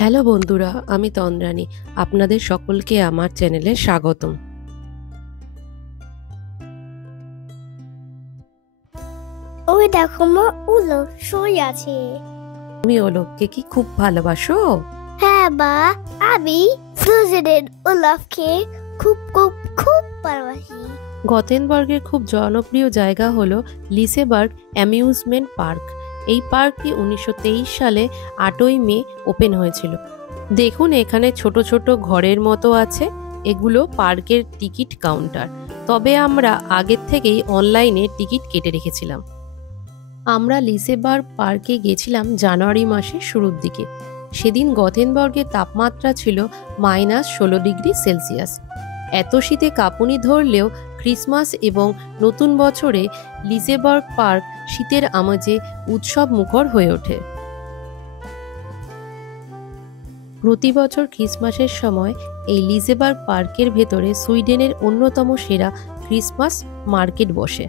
হ্যালো বন্ধুরা, আমি তন্দ্রানী। আপনাদের সকলকে আমার চ্যানেলে স্বাগতম। ওই দেখো মা, উলো শুয়ে আছে। তুমি ওলককে কি খুব ভালোবাসো? হ্যাঁ বা, আমি ফ্রোজেনের ওলাফকে খুব খুব খুব ভালোবাসি। গথেনবার্গের খুব জনপ্রিয় জায়গা হলো লিসেবার্গ অ্যামিউজমেন্ট পার্ক। এই পার্কটি 1923 সালে 8ই মে ওপেন হয়েছিল। দেখুন, এখানে ছোট ছোট ঘরের মতো আছে। এগুলো পার্কের টিকিট কাউন্টার। তবে আমরা আগের থেকেই অনলাইনে টিকিট কেটে রেখেছিলাম। আমরা লিসেবার্গ পার্কে গেছিলাম জানুয়ারি মাসের শুরুর দিকে। সেদিন গথেনবার্গের তাপমাত্রা ছিল -16 ডিগ্রি সেলসিয়াস। এত শীতে কাঁপুনি ধরলেও ক্রিসমাস এবং নতুন বছরে লিসেবার্গ পার্ক শীতের আমেজে উৎসব মুখর হয়ে ওঠে। প্রতি বছর ক্রিসমাসের সময় এই লিসেবার্গ পার্কের ভেতরে সুইডেনের অন্যতম সেরা ক্রিসমাস মার্কেট বসে।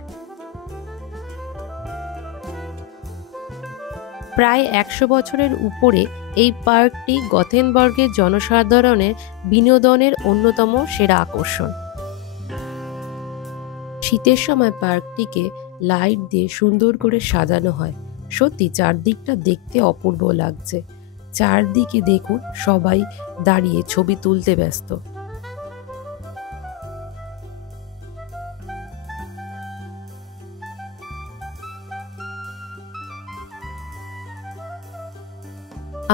প্রায় 100 বছরের উপরে এই পার্কটি গথেনবার্গের জনসাধারণের বিনোদনের অন্যতম সেরা আকর্ষণ। শীতের সময় পার্কটিকে লাইট দিয়ে সুন্দর করে সাজানো হয়। সত্যি চারদিকটা দেখতে অপূর্ব লাগছে। চারদিকে দেখুন, সবাই দাঁড়িয়ে ছবি তুলতে ব্যস্ত।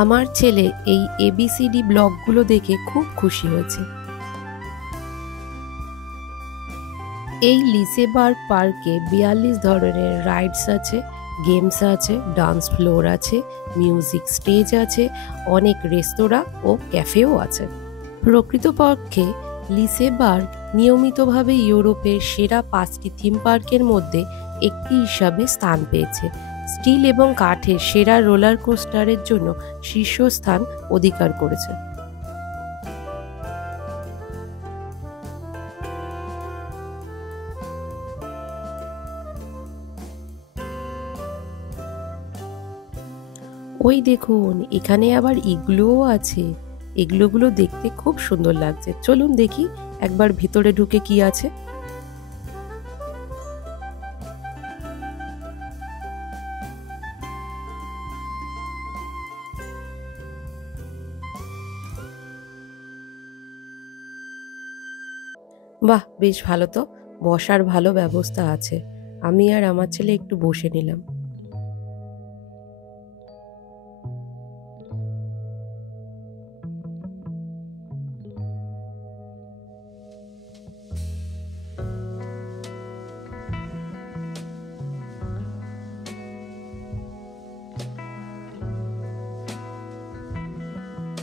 আমার ছেলে এই এবিসিডি ব্লগগুলো দেখে খুব খুশি হয়েছে। এই লিসেবার্গ পার্কে 42 ধরনের রাইডস আছে, গেমস আছে, ডান্স ফ্লোর আছে, মিউজিক স্টেজ আছে, অনেক রেস্তোরাঁ ও ক্যাফেও আছে। প্রকৃতপক্ষে লিসেবার্গ নিয়মিতভাবে ইউরোপের সেরা 5টি থিম পার্কের মধ্যে একটি হিসাবে স্থান পেয়েছে। স্টিল এবং কাঠের সেরা রোলার কোস্টারের জন্য শীর্ষস্থান অধিকার করেছে। ওই দেখুন, এখানে আবার ইগলুও আছে। এগুলোগুলো দেখতে খুব সুন্দর লাগছে। চলুন দেখি একবার ভিতরে ঢুকে কি আছে। বাহ, বেশ ভালো তো। বসার ভালো ব্যবস্থা আছে। আমি আর আমার ছেলে একটু বসে নিলাম।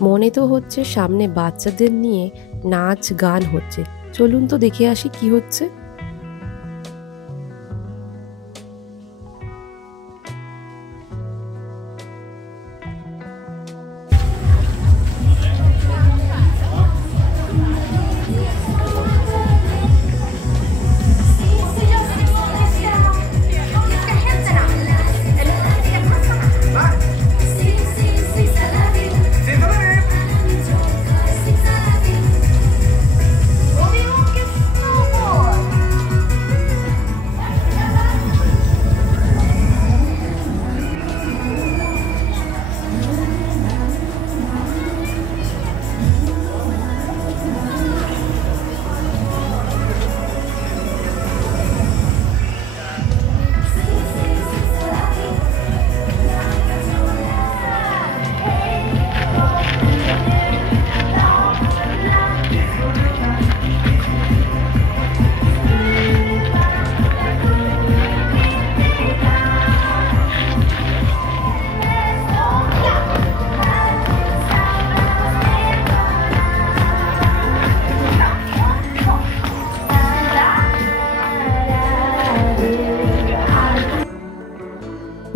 মনে তো হচ্ছে সামনে বাচ্চাদের নিয়ে নাচ গান হচ্ছে। চলুন তো দেখে আসি কি হচ্ছে।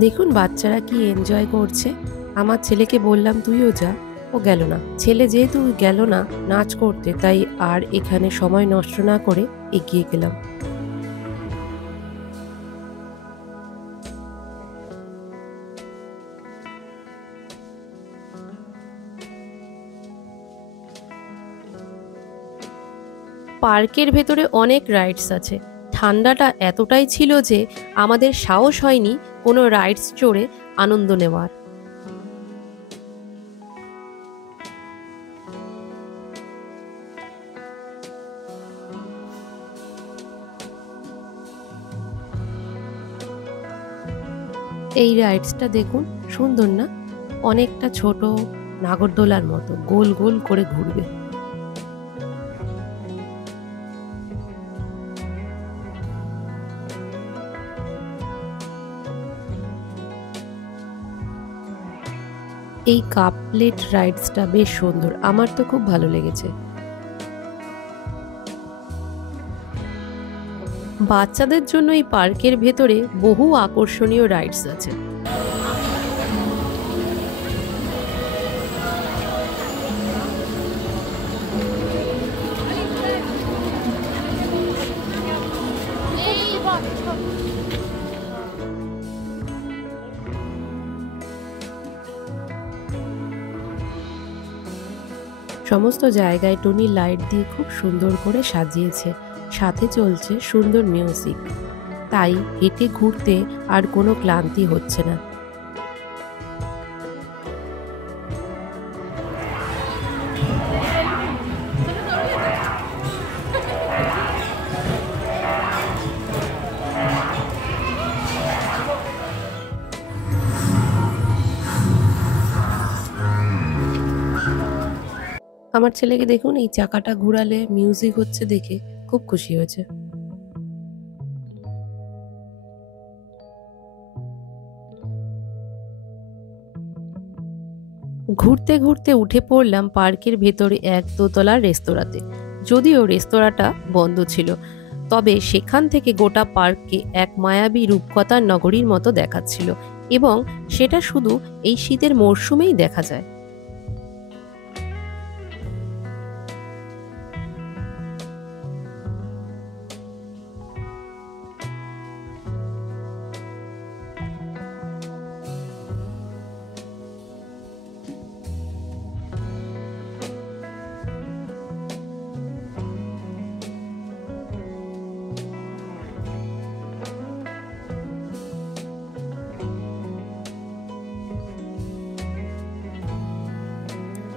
দেখুন বাচ্চারা কি এনজয় করছে। আমার ছেলেকে বললাম তুইও যা, ও গেল না। ছেলে যেহেতু গেল না নাচ করতে, তাই আর এখানে সময় নষ্ট না করে এগিয়ে গেলাম। পার্কের ভেতরে অনেক রাইডস আছে। ঠান্ডাটা এতটাই ছিল যে আমাদের সাহস হয়নি কোনো রাইডস চড়ে আনন্দ নেওয়ার। এই রাইডসটা দেখুন, সুন্দর না? অনেকটা ছোট নাগরদোলার মতো গোল গোল করে ঘুরবে। এই কাপ প্লেট রাইডসটা বেশ সুন্দর, আমার তো খুব ভালো লেগেছে। বাচ্চাদের জন্য এই পার্কের ভেতরে বহু আকর্ষণীয় রাইডস আছে। সমস্ত জায়গায় টুনি লাইট দিয়ে খুব সুন্দর করে সাজিয়েছে, সাথে চলছে সুন্দর মিউজিক, তাই হেঁটে ঘুরতে আর কোনো ক্লান্তি হচ্ছে না। আমার ছেলেকে দেখুন, এই চাকাটা ঘুরালে মিউজিক হচ্ছে দেখে খুব খুশি হয়েছে। ঘুরতে ঘুরতে উঠে পড়লাম পার্কের ভেতরে এক দোতলার রেস্তোরাঁতে। যদিও রেস্তোরাঁটা বন্ধ ছিল, তবে সেখান থেকে গোটা পার্ককে এক মায়াবী রূপকথার নগরীর মতো দেখাচ্ছিল, এবং সেটা শুধু এই শীতের মরশুমেই দেখা যায়।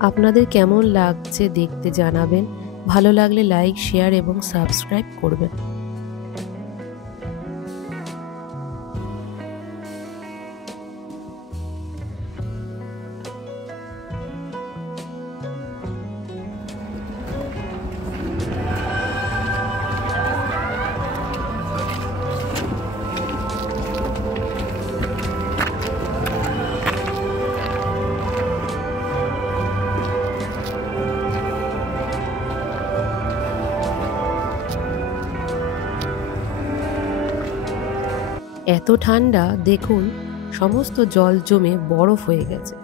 আপনাদের কেমন লাগছে দেখতে জানাবেন। ভালো লাগলে লাইক, শেয়ার এবং সাবস্ক্রাইব করবেন। এত ঠান্ডা, দেখুন সমস্ত জল জমে বরফ হয়ে গেছে।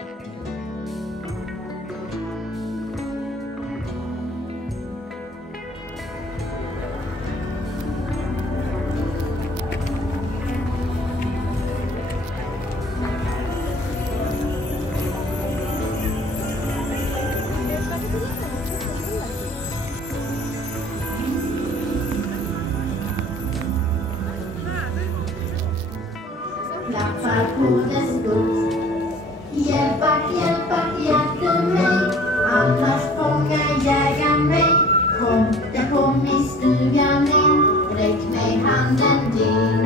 Lappar gut. Hjälpa, hjälpa, hjälp mig. Annars fångar jägaren mig. Kom, jag kom i stugan in. Räck mig handen din.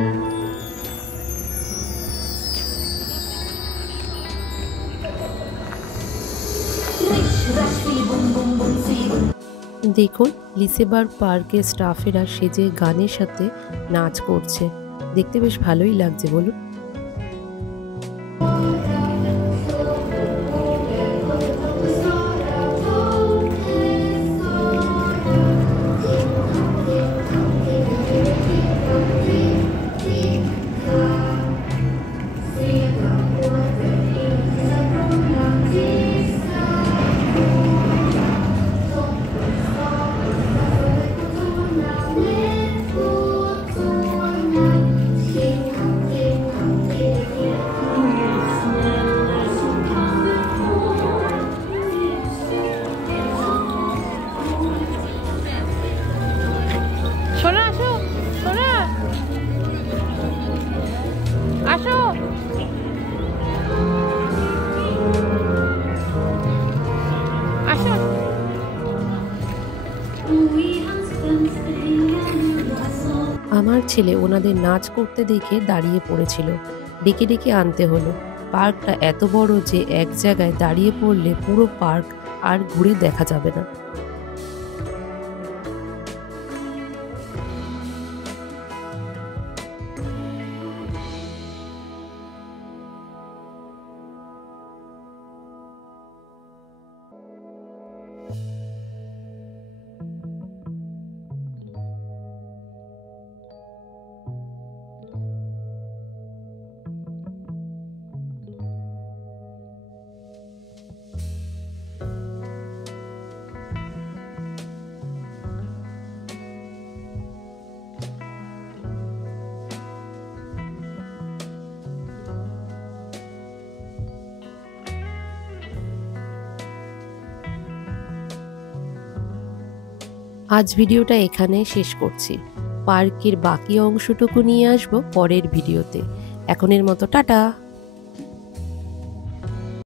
Rish, rash, bum, bum, bum, bum. দেখুন, লিসেবার পার্কের স্টাফেরা সেজে গানের সাথে নাচ করছে, দেখতে বেশ ভালোই লাগছে বলুন। আমার ছেলে ওনাদের নাচ করতে দেখে দাঁড়িয়ে পড়েছিল। ডেকে ডেকে আনতে হলো। পার্কটা এত বড় যে এক জায়গায় দাঁড়িয়ে পড়লে পুরো পার্ক আর ঘুরে দেখা যাবে না। আজ ভিডিওটা এখানে শেষ করছি। পার্কের বাকি অংশটুকু নিয়ে আসবো পরের ভিডিওতে। এখনের মতো টাটা।